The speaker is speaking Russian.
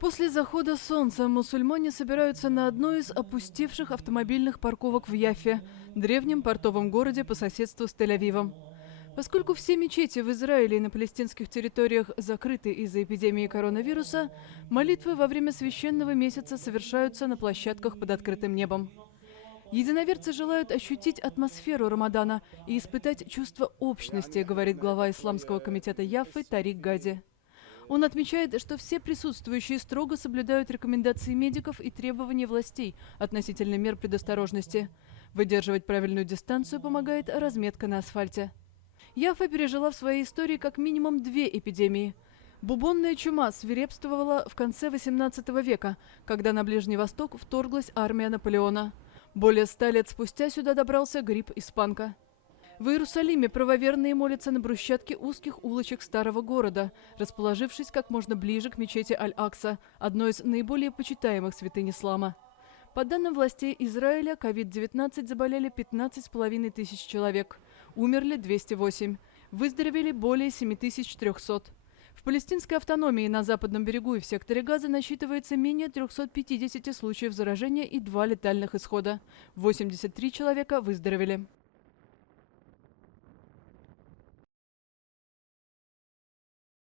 После захода солнца мусульмане собираются на одной из опустевших автомобильных парковок в Яффе, древнем портовом городе по соседству с Тель-Авивом. Поскольку все мечети в Израиле и на палестинских территориях закрыты из-за эпидемии коронавируса, молитвы во время священного месяца совершаются на площадках под открытым небом. Единоверцы желают ощутить атмосферу Рамадана и испытать чувство общности, говорит глава Исламского комитета Яффы Тарик Гади. Он отмечает, что все присутствующие строго соблюдают рекомендации медиков и требования властей относительно мер предосторожности. Выдерживать правильную дистанцию помогает разметка на асфальте. Яффа пережила в своей истории как минимум 2 эпидемии. Бубонная чума свирепствовала в конце XVIII века, когда на Ближний Восток вторглась армия Наполеона. Более 100 лет спустя сюда добрался грипп испанка. В Иерусалиме правоверные молятся на брусчатке узких улочек старого города, расположившись как можно ближе к мечети Аль-Акса, одной из наиболее почитаемых святынь ислама. По данным властей Израиля, COVID-19 заболели 15,5 тысяч человек, умерли 208, выздоровели более 7300. В палестинской автономии на западном берегу и в секторе Газа насчитывается менее 350 случаев заражения и 2 летальных исхода. 83 человека выздоровели.